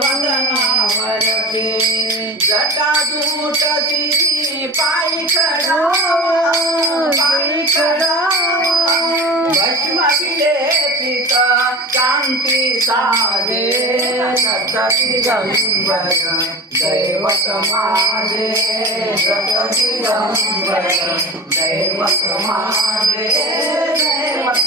वंदनावरते जटाजूट सिरी पायी खडावा पायी खडावा भस्म विलेपित कांती साधे दत्त दिगंबर दैवत माझे दत्त दिगंबर दैवत माझे दैवत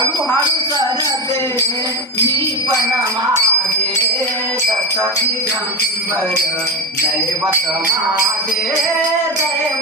हळू हळू सरते मी पण माझे दत्त दिगंबर दैवत माझे दैव